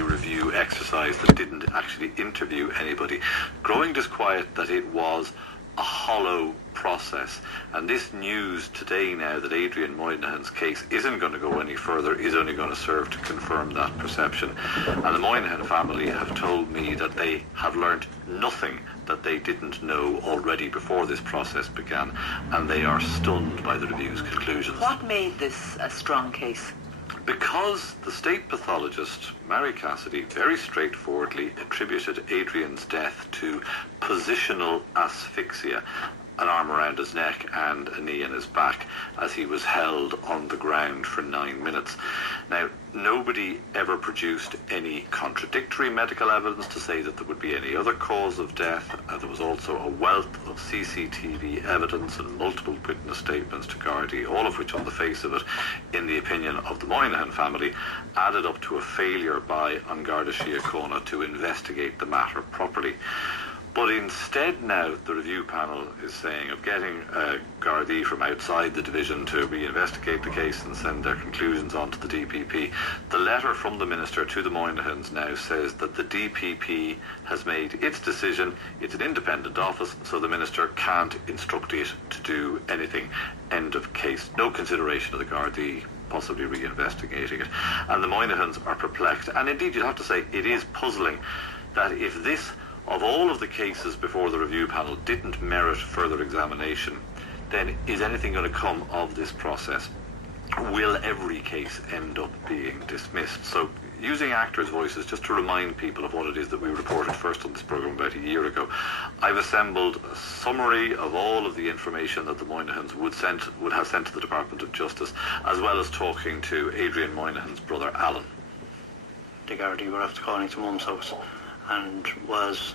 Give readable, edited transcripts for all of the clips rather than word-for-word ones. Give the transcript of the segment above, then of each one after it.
review exercise that didn't actually interview anybody. Growing disquiet that it was a hollow process, and this news today now that Adrian Moynihan's case isn't going to go any further is only going to serve to confirm that perception. And the Moynihan family have told me that they have learnt nothing that they didn't know already before this process began, and they are stunned by the review's conclusions. What made this a strong case? Because the state pathologist, Mary Cassidy, very straightforwardly attributed Adrian's death to positional asphyxia, an arm around his neck and a knee in his back, as he was held on the ground for 9 minutes. Now, nobody ever produced any contradictory medical evidence to say that there would be any other cause of death. There was also a wealth of CCTV evidence and multiple witness statements to Gardaí, all of which on the face of it, in the opinion of the Moynihan family, added up to a failure by An Garda Síochána to investigate the matter properly. But instead now, the review panel is saying of getting Gardaí from outside the division to reinvestigate the case and send their conclusions on to the DPP. The letter from the Minister to the Moynahans now says that the DPP has made its decision. It's an independent office, so the Minister can't instruct it to do anything. End of case. No consideration of the Gardaí possibly reinvestigating it. And the Moynahans are perplexed. And indeed, you'd have to say it is puzzling that if this, of all of the cases before the review panel, didn't merit further examination, then is anything going to come of this process? Will every case end up being dismissed? So, using actors' voices just to remind people of what it is that we reported first on this programme about a year ago, I've assembled a summary of all of the information that the Moynahans would have sent to the Department of Justice, as well as talking to Adrian Moynihan's brother Alan. The Gardaí were after calling to Mum's house and was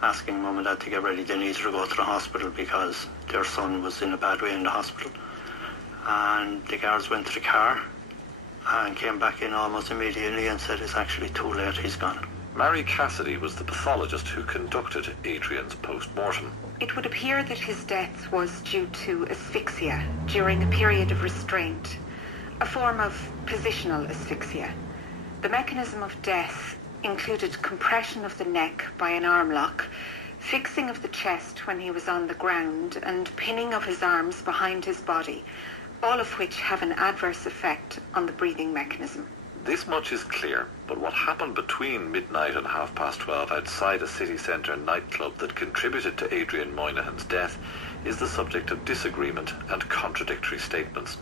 asking Mum and Dad to get ready. They needed to go to the hospital because their son was in a bad way in the hospital. And the guards went to the car and came back in almost immediately and said, it's actually too late, he's gone. Mary Cassidy was the pathologist who conducted Adrian's post-mortem. It would appear that his death was due to asphyxia during a period of restraint, a form of positional asphyxia. The mechanism of death included compression of the neck by an arm lock, fixing of the chest when he was on the ground, and pinning of his arms behind his body, all of which have an adverse effect on the breathing mechanism. This much is clear, but what happened between midnight and 12:30 outside a city centre nightclub that contributed to Adrian Moynihan's death is the subject of disagreement and contradictory statements.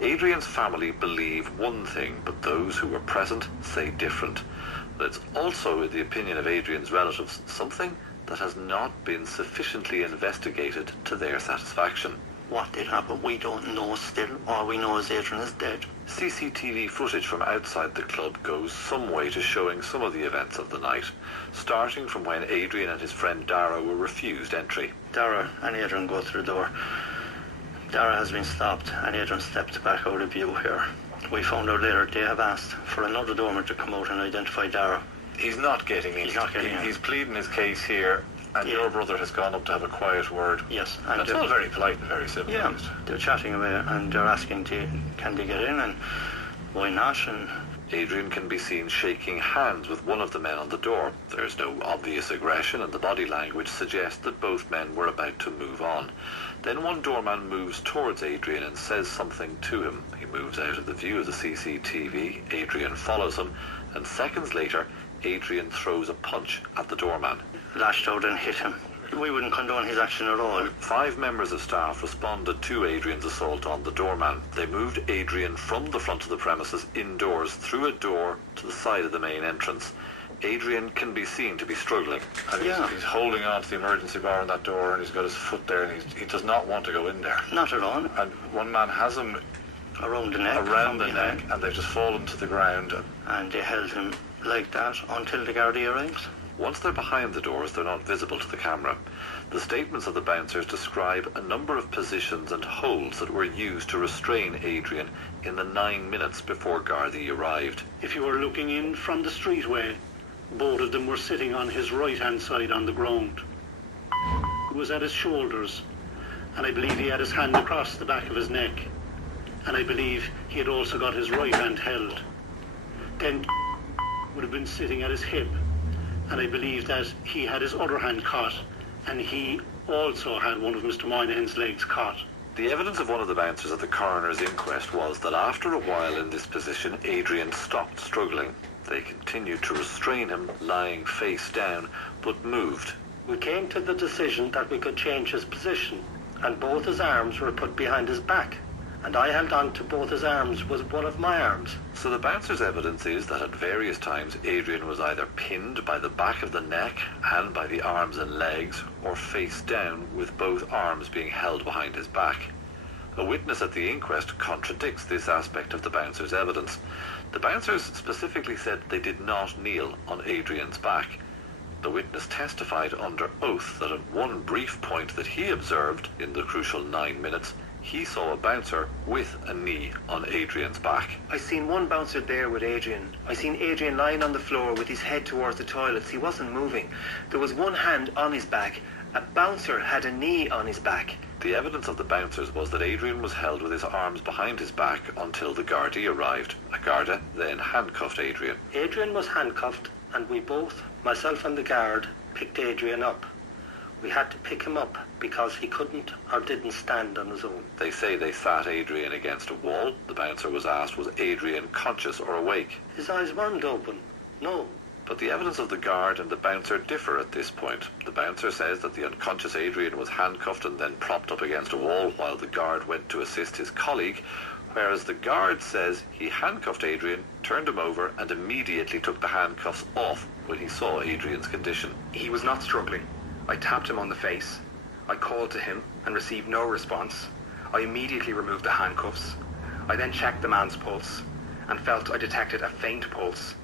Adrian's family believe one thing, but those who were present say different. But it's also, in the opinion of Adrian's relatives, something that has not been sufficiently investigated to their satisfaction. What did happen? We don't know still. All we know is Adrian is dead. CCTV footage from outside the club goes some way to showing some of the events of the night, starting from when Adrian and his friend Dara were refused entry. Dara and Adrian go through the door. Dara has been stopped and Adrian stepped back out of view here. We found out later they have asked for another doorman to come out and identify Dara. He's not getting in. He's pleading his case here, and your brother has gone up to have a quiet word. Yes. And it's all very polite and very civilised. Yeah, they're chatting away and they're asking, can they get in and why not? And Adrian can be seen shaking hands with one of the men on the door. There's no obvious aggression, and the body language suggests that both men were about to move on. Then one doorman moves towards Adrian and says something to him. He moves out of the view of the CCTV. Adrian follows him, and seconds later, Adrian throws a punch at the doorman. Lashed out and hit him. We wouldn't condone his action at all. 5 members of staff responded to Adrian's assault on the doorman. They moved Adrian from the front of the premises indoors through a door to the side of the main entrance. Adrian can be seen to be struggling. And he's holding on to the emergency bar on that door, and he's got his foot there, and he does not want to go in there. Not at all. And one man has him around the neck, and they've just fallen to the ground. And they held him like that until the Gardaí arrives. Once they're behind the doors, they're not visible to the camera. The statements of the bouncers describe a number of positions and holds that were used to restrain Adrian in the 9 minutes before Gardaí arrived. If you were looking in from the streetway, both of them were sitting on his right-hand side on the ground. He was at his shoulders, and I believe he had his hand across the back of his neck, and I believe he had also got his right hand held. Then would have been sitting at his hip, and I believe that he had his other hand caught, and he also had one of Mr. Moynihan's legs caught. The evidence of one of the bouncers at the coroner's inquest was that after a while in this position, Adrian stopped struggling. They continued to restrain him, lying face down, but moved. We came to the decision that we could change his position, and both his arms were put behind his back, and I held on to both his arms with one of my arms. So the bouncer's evidence is that at various times Adrian was either pinned by the back of the neck and by the arms and legs, or face down with both arms being held behind his back. A witness at the inquest contradicts this aspect of the bouncer's evidence. The bouncers specifically said they did not kneel on Adrian's back. The witness testified under oath that at one brief point that he observed in the crucial 9 minutes, he saw a bouncer with a knee on Adrian's back. I seen one bouncer there with Adrian. I seen Adrian lying on the floor with his head towards the toilets. He wasn't moving. There was one hand on his back. A bouncer had a knee on his back. The evidence of the bouncers was that Adrian was held with his arms behind his back until the Gardaí arrived. A Garda then handcuffed Adrian. Adrian was handcuffed, and we both, myself and the guard, picked Adrian up. We had to pick him up because he couldn't or didn't stand on his own. They say they sat Adrian against a wall. The bouncer was asked, was Adrian conscious or awake? His eyes weren't open. No. But the evidence of the guard and the bouncer differ at this point. The bouncer says that the unconscious Adrian was handcuffed and then propped up against a wall while the guard went to assist his colleague, whereas the guard says he handcuffed Adrian, turned him over and immediately took the handcuffs off when he saw Adrian's condition. He was not struggling. I tapped him on the face. I called to him and received no response. I immediately removed the handcuffs. I then checked the man's pulse and felt I detected a faint pulse.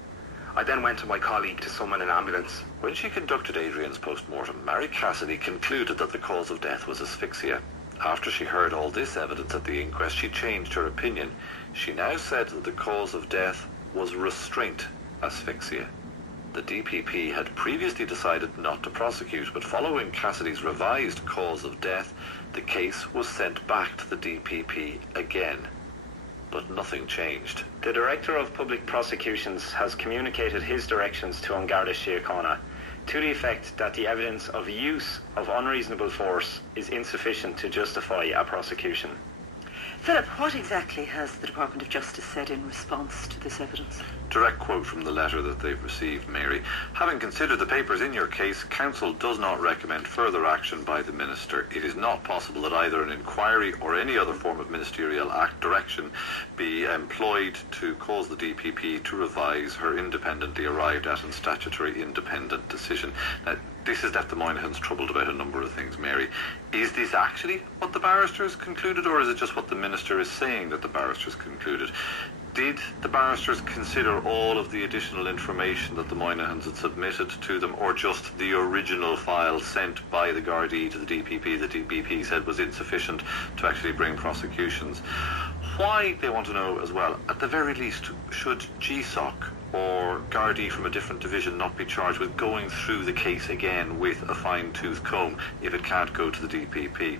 I then went to my colleague to summon an ambulance. When she conducted Adrian's post-mortem, Mary Cassidy concluded that the cause of death was asphyxia. After she heard all this evidence at the inquest, she changed her opinion. She now said that the cause of death was restraint asphyxia. The DPP had previously decided not to prosecute, but following Cassidy's revised cause of death, the case was sent back to the DPP again. But nothing changed. The Director of Public Prosecutions has communicated his directions to An Garda Síochána to the effect that the evidence of use of unreasonable force is insufficient to justify a prosecution. Philip, what exactly has the Department of Justice said in response to this evidence? Direct quote from the letter that they've received, Mary. Having considered the papers in your case, Council does not recommend further action by the Minister. It is not possible that either an inquiry or any other form of ministerial act direction be employed to cause the DPP to revise her independently arrived at and statutory independent decision. Now, this has left the Moynahans troubled about a number of things, Mary. Is this actually what the barristers concluded, or is it just what the Minister is saying that the barristers concluded? Did the barristers consider all of the additional information that the Moynahans had submitted to them, or just the original file sent by the Gardaí to the DPP that DPP said was insufficient to actually bring prosecutions? Why, they want to know as well, at the very least, should GSOC or Gardaí from a different division not be charged with going through the case again with a fine-tooth comb if it can't go to the DPP?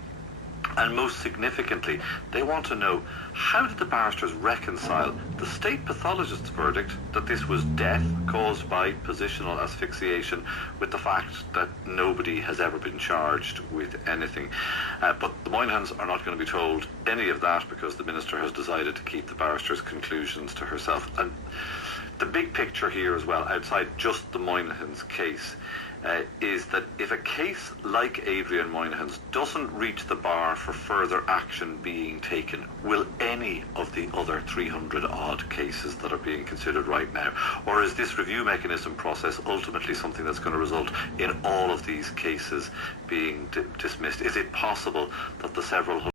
And most significantly, they want to know, how did the barristers reconcile the state pathologist's verdict that this was death caused by positional asphyxiation with the fact that nobody has ever been charged with anything? But the Moynahans are not going to be told any of that because the Minister has decided to keep the barristers' conclusions to herself. And the big picture here as well, outside just the Moynahans case, is that if a case like Adrian Moynihan's doesn't reach the bar for further action being taken, will any of the other 300-odd cases that are being considered right now, or is this review mechanism process ultimately something that's going to result in all of these cases being dismissed? Is it possible that the several